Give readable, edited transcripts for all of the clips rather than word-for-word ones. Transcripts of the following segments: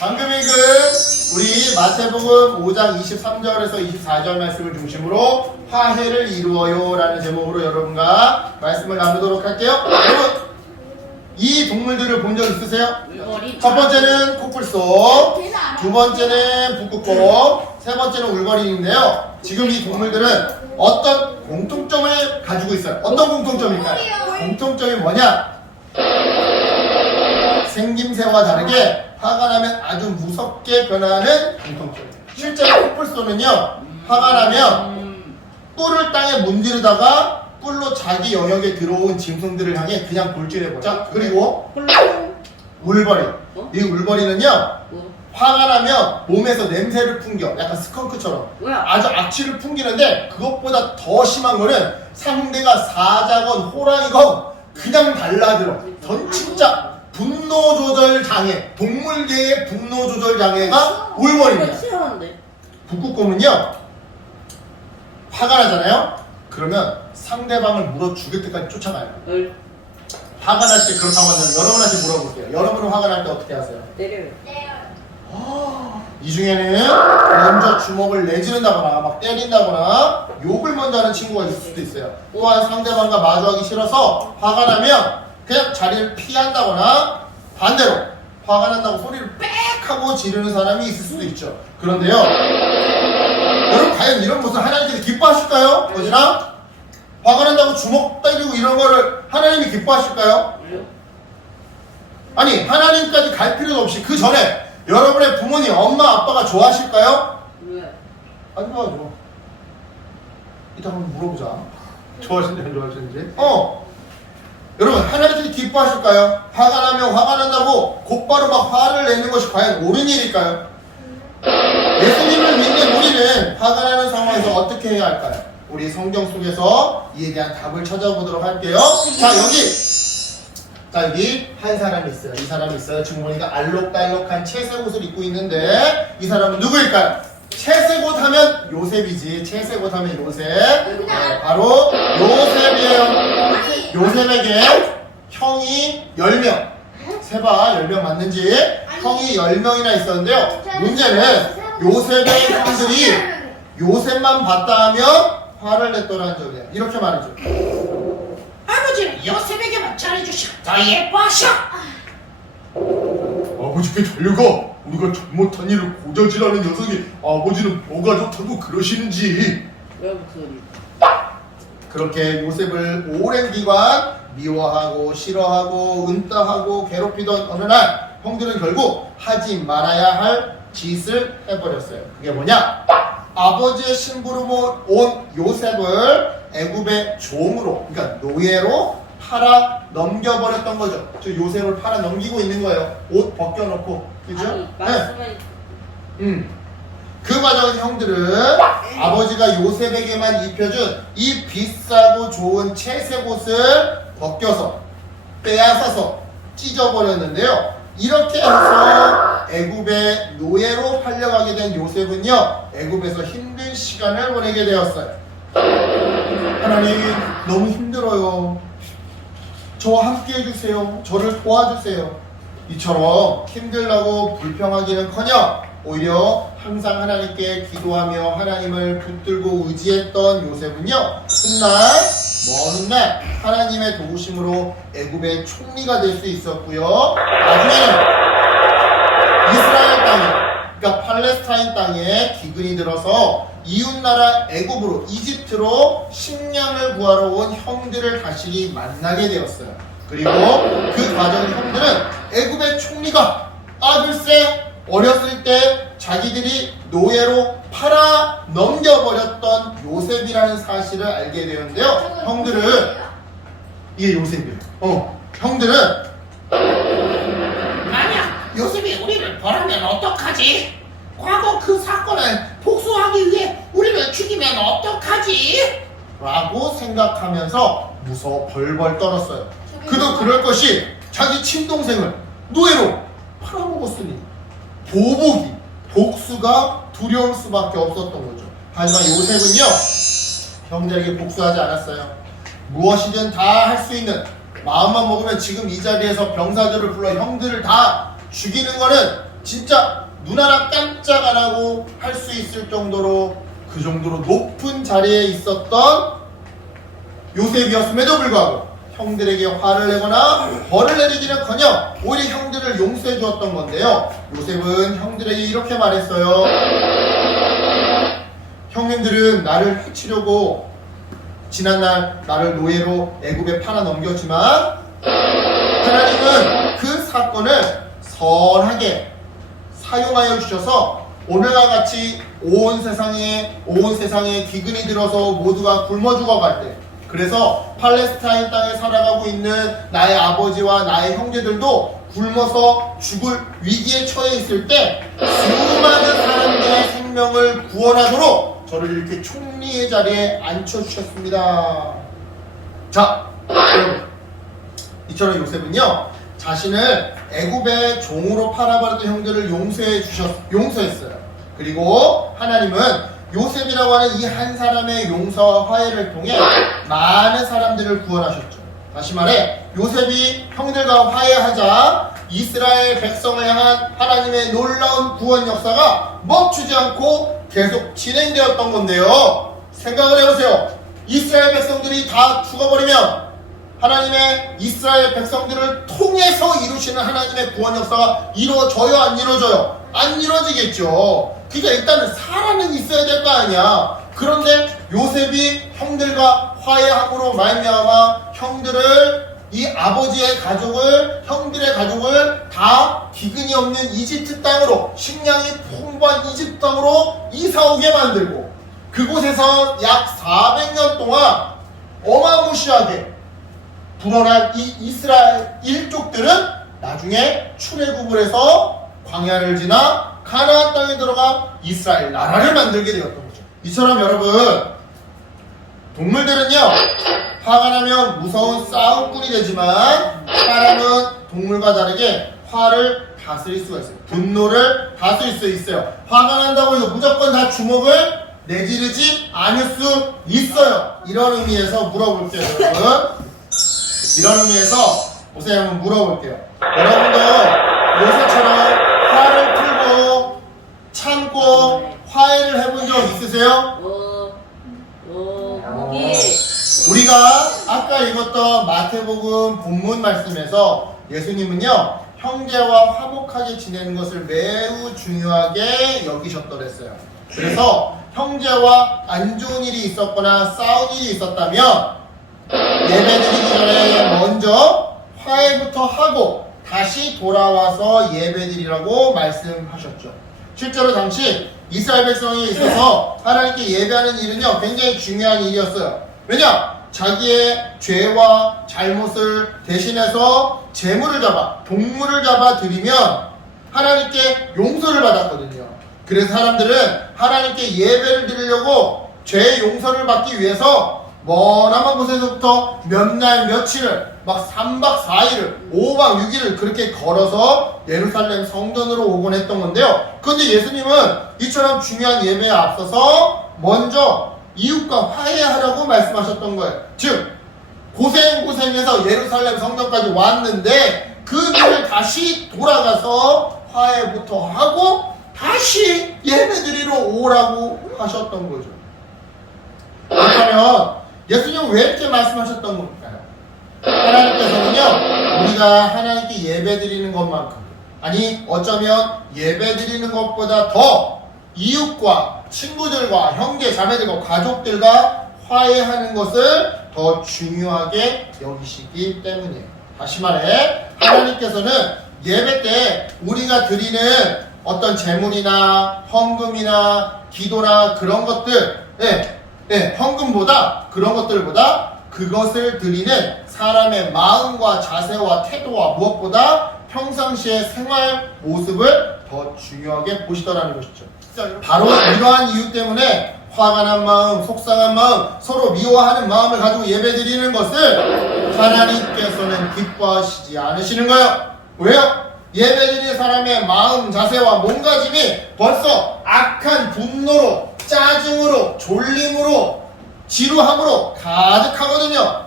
방금 읽은 우리 마태복음 5장 23절에서 24절 말씀을 중심으로 화해를 이루어요 라는 제목으로 여러분과 말씀을 나누도록 할게요. 여러분, 이 동물들을 본 적 있으세요? 첫 번째는 코뿔소, 두 번째는 북극곰, 세 번째는 울거린인데요. 지금 이 동물들은 어떤 공통점을 가지고 있어요. 어떤 공통점일까요? 공통점이 뭐냐? 생김새와 다르게 화가 나면 아주 무섭게 변하는 공통점이에요. 실제로 코뿔소는요, 화가 나면 뿔을 땅에 문지르다가 뿔로 자기 영역에 들어온 짐승들을 향해 그냥 돌진해보자. 그리고 울버린. 이 울버린은요, 화가 나면 몸에서 냄새를 풍겨. 약간 스컹크처럼 아주 악취를 풍기는데, 그것보다 더 심한 거는 상대가 사자건 호랑이건 그냥 달라들어. 전 진짜 분노 조절 장애, 동물계의 분노 조절 장애가 울버린이야. 북극곰은요, 화가 나잖아요. 그러면 상대방을 물어 죽일 때까지 쫓아가요. 화가 날 때 그렇다고 하면 여러분한테 물어볼게요. 여러분은 화가 날 때 어떻게 하세요? 때려요. 이 중에는 먼저 주먹을 내지른다거나 막 때린다거나 욕을 먼저 하는 친구가 있을 수도 있어요. 또한 상대방과 마주하기 싫어서 화가 나면 그냥 자리를 피한다거나, 반대로 화가 난다고 소리를 빽 하고 지르는 사람이 있을 수도 있죠. 그런데요, 여러분 과연 이런 모습 하나님께서 기뻐하실까요? 어지나? 화가 난다고 주먹 때리고 이런 거를 하나님이 기뻐하실까요? 아니, 하나님까지 갈 필요도 없이 그 전에 여러분의 부모님, 엄마, 아빠가 좋아하실까요? 안 좋아하죠. 이따 한번 물어보자. 좋아하시는지 안 좋아하시는지. 여러분, 하나님께서 기뻐하실까요? 화가 나면 화가 난다고 곧바로 막 화를 내는 것이 과연 옳은 일일까요? 예수님을 믿는 우리는 화가 나는 상황에서 어떻게 해야 할까요? 우리 성경 속에서 이에 대한 답을 찾아보도록 할게요. 자, 여기 한 사람이 있어요. 이 사람이 있어요. 지금 보니까 알록달록한 채색 옷을 입고 있는데, 이 사람은 누구일까요? 채색 옷 하면 요셉이지. 채색 옷 하면 요셉. 네, 바로 요셉이에요. 요셉에게 형이 10명. 세봐, 10명 맞는지. 형이 10명이나 있었는데요. 문제는 요셉의 형들이 요셉만 봤다 하면 화를 냈더라는 점이에요. 이렇게 말이죠. 아버지는 요셉에게만 잘해주시고 더 예뻐하셔. 아버지께 달려가. 우리가 잘못한 일을 고저지라는 녀석이 아버지는 뭐가 좋다고 그러시는지. 그렇게 요셉을 오랜 기간 미워하고 싫어하고 은따하고 괴롭히던 어느 날, 형들은 결국 하지 말아야 할 짓을 해버렸어요. 그게 뭐냐? 아버지의 심부름으로 온 요셉을 애굽의 종으로, 그러니까 노예로 팔아 넘겨버렸던 거죠. 저 요셉을 팔아 넘기고 있는 거예요. 옷 벗겨놓고, 그죠? 네. 그 과정에서 형들은 아버지가 요셉에게만 입혀준 이 비싸고 좋은 채색 옷을 벗겨서 빼앗아서 찢어버렸는데요. 이렇게 해서 애굽의 노예로 팔려가게 된 요셉은요, 애굽에서 힘든 시간을 보내게 되었어요. 하나님, 너무 힘들어요. 저와 함께 해주세요. 저를 도와주세요. 이처럼 힘들다고 불평하기는커녕 오히려 항상 하나님께 기도하며 하나님을 붙들고 의지했던 요셉은요, 훗날 먼 훗날 하나님의 도우심으로 애굽의 총리가 될 수 있었고요. 나중에는 이스라엘 땅에, 그러니까 팔레스타인 땅에 기근이 들어서 이웃나라 애굽으로, 이집트로 식량을 구하러 온 형들을 다시 만나게 되었어요. 그리고 그 과정의 형들은 애굽의 총리가 글쎄 어렸을 때 자기들이 노예로 팔아 넘겨버렸던 요셉이라는 사실을 알게 되었는데요. 형들은, 이게 요셉이에요. 형들은 만약 요셉이 우리를 벌하면 어떡하지? 과거 그 사건을 복수하기 위해 우리를 죽이면 어떡하지? 라고 생각하면서 무서워 벌벌 떨었어요. 그도 그럴 것이 자기 친동생을 노예로 팔아먹었으니 보복이, 복수가 두려울 수밖에 없었던 거죠. 하지만 요셉은요, 형들에게 복수하지 않았어요. 무엇이든 다 할 수 있는 마음만 먹으면 지금 이 자리에서 병사들을 불러 형들을 다 죽이는 거는 진짜 눈 하나 깜짝 안 하고 할 수 있을 정도로 그 정도로 높은 자리에 있었던 요셉이었음에도 불구하고 형들에게 화를 내거나 벌을 내리기는커녕 오히려 형들을 용서해 주었던 건데요. 요셉은 형들에게 이렇게 말했어요. 형님들은 나를 해치려고 지난날 나를 노예로 애굽에 팔아 넘겼지만 하나님은 그 사건을 선하게 사용하여 주셔서 오늘과 같이 온 세상에 기근이 들어서 모두가 굶어 죽어갈 때, 그래서 팔레스타인 땅에 살아가고 있는 나의 아버지와 나의 형제들도 굶어서 죽을 위기에 처해 있을 때 수많은 사람들의 생명을 구원하도록 저를 이렇게 총리의 자리에 앉혀주셨습니다. 자, 여러분, 이처럼 요셉은요 자신을 애굽의 종으로 팔아버렸던 형들을 용서했어요. 그리고 하나님은 요셉이라고 하는 이 한 사람의 용서와 화해를 통해 많은 사람들을 구원하셨죠. 다시 말해 요셉이 형들과 화해하자 이스라엘 백성을 향한 하나님의 놀라운 구원 역사가 멈추지 않고 계속 진행되었던 건데요. 생각을 해보세요. 이스라엘 백성들이 다 죽어버리면 하나님의 이스라엘 백성들을 통해서 이루시는 하나님의 구원 역사가 이루어져요? 안 이루어져요? 안 이루어지겠죠. 그러니까 일단은 사람은 있어야 될 거 아니야. 그런데 요셉이 형들과 화해함으로 말미암아 형들을 이 아버지의 가족을 형들의 가족을 다 기근이 없는 이집트 땅으로 식량이 풍부한 이집트 땅으로 이사오게 만들고 그곳에서 약 400년 동안 어마무시하게 불어난 이 이스라엘 일족들은 나중에 출애굽을 해서 광야를 지나 가나안 땅에 들어가 이스라엘 나라를 만들게 되었던 거죠. 이처럼 여러분 동물들은요 화가 나면 무서운 싸움꾼이 되지만 사람은 동물과 다르게 화를 다스릴 수가 있어요. 분노를 다스릴 수 있어요. 화가 난다고 해서 무조건 다 주먹을 내지르지 않을 수 있어요. 이런 의미에서 물어볼게요, 여러분. 이런 의미에서 보세요. 한번 물어볼게요. 여러분도 요새처럼 화를 풀고 참고 화해를 해본 적 있으세요? 우리가 아까 읽었던 마태복음 본문 말씀에서 예수님은요 형제와 화목하게 지내는 것을 매우 중요하게 여기셨더랬어요. 그래서 형제와 안 좋은 일이 있었거나 싸운 일이 있었다면 예배드리기 전에 먼저 화해부터 하고 다시 돌아와서 예배드리라고 말씀하셨죠. 실제로 당시 이스라엘 백성에 있어서 하나님께 예배하는 일은요 굉장히 중요한 일이었어요. 왜냐? 자기의 죄와 잘못을 대신해서 제물을 잡아 동물을 잡아 드리면 하나님께 용서를 받았거든요. 그래서 사람들은 하나님께 예배를 드리려고 죄의 용서를 받기 위해서 머나먼 곳에서부터 몇 날 며칠을 막 3박 4일을 5박 6일을 그렇게 걸어서 예루살렘 성전으로 오곤 했던 건데요. 그런데 예수님은 이처럼 중요한 예배에 앞서서 먼저 이웃과 화해하라고 말씀하셨던 거예요. 즉 고생해서 예루살렘 성전까지 왔는데 그 길을 다시 돌아가서 화해부터 하고 다시 예배드리러 오라고 하셨던 거죠. 그렇다면 예수님은 왜 이렇게 말씀하셨던 걸까요? 하나님께서는요 우리가 하나님께 예배드리는 것만큼 아니 어쩌면 예배드리는 것보다 더 이웃과 친구들과 형제 자매들과 가족들과 화해하는 것을 더 중요하게 여기시기 때문이에요. 다시 말해 하나님께서는 예배 때 우리가 드리는 어떤 제물이나 헌금이나 기도나 그런 것들 헌금보다 그런 것들보다 그것을 드리는 사람의 마음과 자세와 태도와 무엇보다 평상시의 생활 모습을 더 중요하게 보시더라는 것이죠. 바로 이러한 이유 때문에 화가 난 마음, 속상한 마음, 서로 미워하는 마음을 가지고 예배드리는 것을 하나님께서는 기뻐하시지 않으시는 거예요. 왜요? 예배드리는 사람의 마음, 자세와 몸가짐이 벌써 악한 분노로, 짜증으로, 졸림으로, 지루함으로 가득하거든요.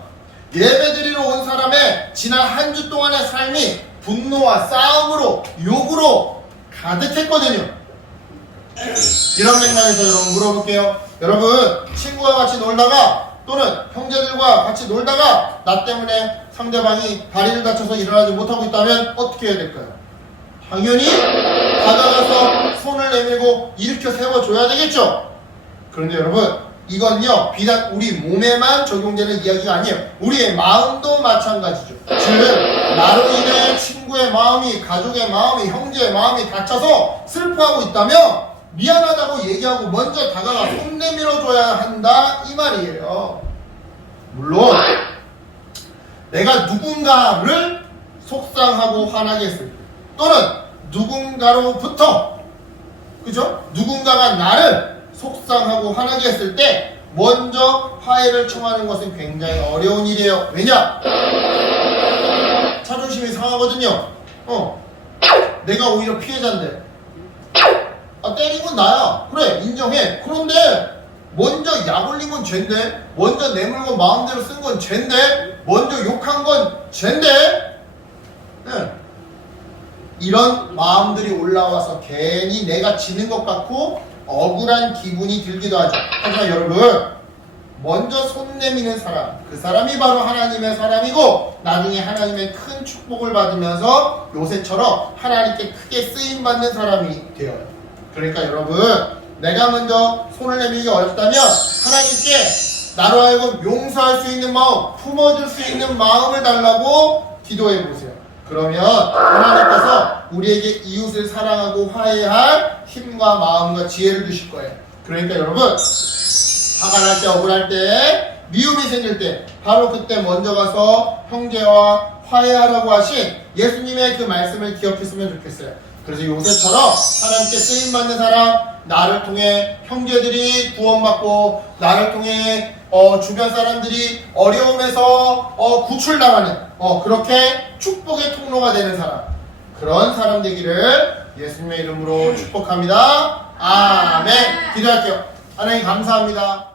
예배드리러 온 사람의 지난 한 주 동안의 삶이 분노와 싸움으로, 욕으로 가득했거든요. 이런 맥락에서 여러분 물어볼게요. 여러분 친구와 같이 놀다가 또는 형제들과 같이 놀다가 나 때문에 상대방이 다리를 다쳐서 일어나지 못하고 있다면 어떻게 해야 될까요? 당연히 다가가서 손을 내밀고 일으켜 세워줘야 되겠죠. 그런데 여러분 이건요 비단 우리 몸에만 적용되는 이야기가 아니에요. 우리의 마음도 마찬가지죠. 즉 나로 인해 친구의 마음이, 가족의 마음이, 형제의 마음이 다쳐서 슬퍼하고 있다면 미안하다고 얘기하고 먼저 다가가 손 내밀어줘야 한다 이 말이에요. 물론 내가 누군가를 속상하고 화나게 했을 때 또는 누군가로부터 그죠? 누군가가 나를 속상하고 화나게 했을 때 먼저 화해를 청하는 것은 굉장히 어려운 일이에요. 왜냐? 자존심이 상하거든요. 내가 오히려 피해자인데 때린 건 나야. 그래 인정해. 그런데 먼저 약 올린 건 쟨데, 먼저 내 물건 마음대로 쓴 건 쟨데, 먼저 욕한 건 쟨데. 네. 이런 마음들이 올라와서 괜히 내가 지는 것 같고 억울한 기분이 들기도 하죠. 하지만 여러분 먼저 손 내미는 사람, 그 사람이 바로 하나님의 사람이고 나중에 하나님의 큰 축복을 받으면서 요새처럼 하나님께 크게 쓰임받는 사람이 되어요. 그러니까 여러분 내가 먼저 손을 내밀기 어렵다면 하나님께 나로 하여금 용서할 수 있는 마음, 품어줄 수 있는 마음을 달라고 기도해 보세요. 그러면 하나님께서 우리에게 이웃을 사랑하고 화해할 힘과 마음과 지혜를 주실 거예요. 그러니까 여러분 화가 날 때, 억울할 때, 미움이 생길 때 바로 그때 먼저 가서 형제와 화해하라고 하신 예수님의 그 말씀을 기억했으면 좋겠어요. 그래서 요새처럼 하나님께 쓰임받는 사람, 나를 통해 형제들이 구원받고 나를 통해 주변 사람들이 어려움에서 구출당하는 그렇게 축복의 통로가 되는 사람, 그런 사람 되기를 예수님의 이름으로 축복합니다. 아멘. 기도할게요. 하나님 감사합니다.